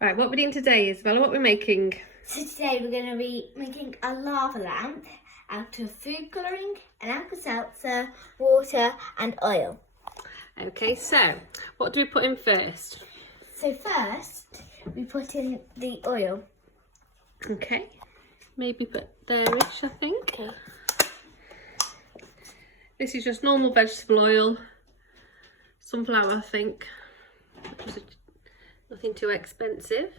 Right, what we're doing today, Isabella, what we're making? So today we're going to be making a lava lamp out of food colouring, an alka-seltzer, water and oil. Okay, so what do we put in first? So first we put in the oil. Okay, maybe put there-ish, I think. Okay. This is just normal vegetable oil, sunflower, I think. Nothing too expensive.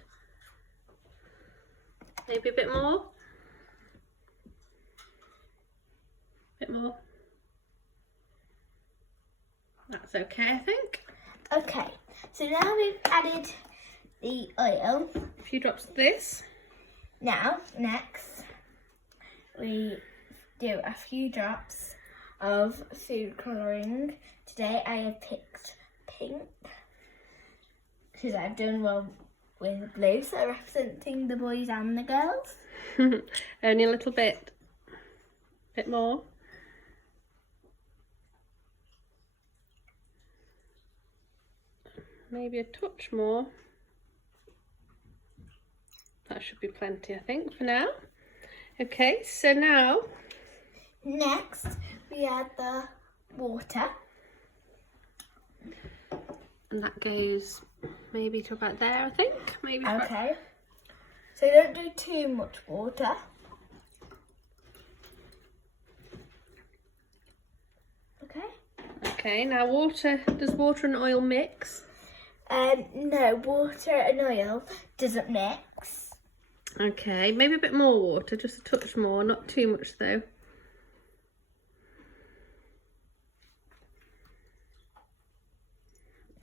Maybe a bit more. Bit more. That's okay, I think. Okay, so now we've added the oil. A few drops of this. Now, next, we do a few drops of food colouring. Today I have picked pink, because I've done well with blue, so representing the boys and the girls. Only a little bit. Bit more. Maybe a touch more. That should be plenty, I think, for now. Okay, so now... Next, we add the water. And that goes maybe to about there, I think. Maybe. Okay. So don't do too much water. Okay. Okay, now water, does water and oil mix? No, water and oil doesn't mix. Okay, maybe a bit more water, just a touch more, not too much though.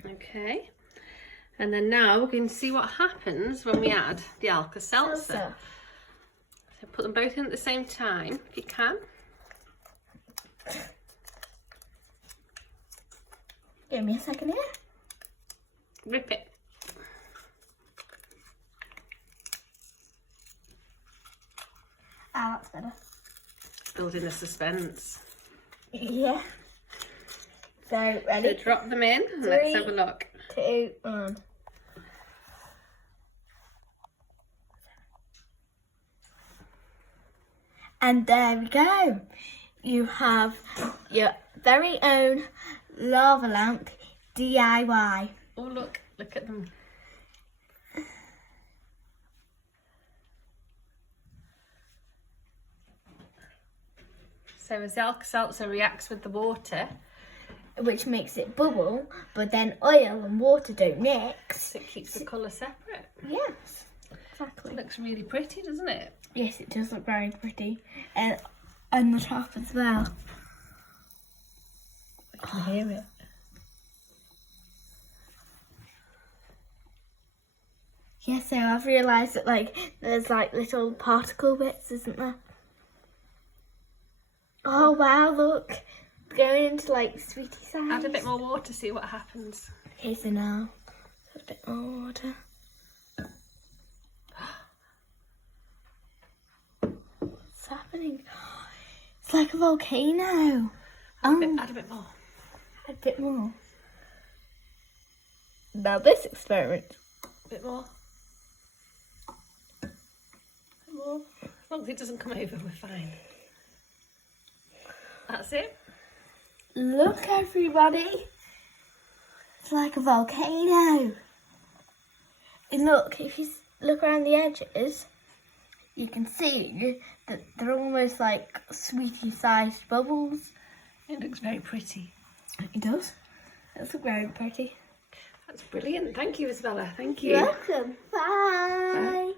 Okay, and then now we're going to see what happens when we add the alka-seltzer. So put them both in at the same time, if you can. Give me a second here. Rip it. Ah, that's better. Building the suspense. Yeah. So, ready? So drop them in and 3, let's have a look. 2, 1. And there we go. You have your very own lava lamp DIY. Oh look at them. So as the alka-seltzer reacts with the water, Which makes it bubble, but then oil and water don't mix. it keeps the colour separate. Yes, exactly. It looks really pretty, doesn't it? Yes, it does look very pretty. And on the top as well. I can hear it. Yeah, so I've realised that there's little particle bits, isn't there? Oh wow, look. Going into sweetie size. Add a bit more water, see what happens. Okay, so now add a bit more water. What's happening? It's like a volcano. Add a bit more. Add a bit more. Now this experiment. A bit more. A bit more. As long as it doesn't come over, we're fine. That's it. Look, everybody. It's like a volcano. And look, if you look around the edges, you can see that they're almost like sweetie-sized bubbles. It looks very pretty. It does. That's very pretty. That's brilliant. Thank you, Isabella. Thank you. You're welcome. Bye. Bye.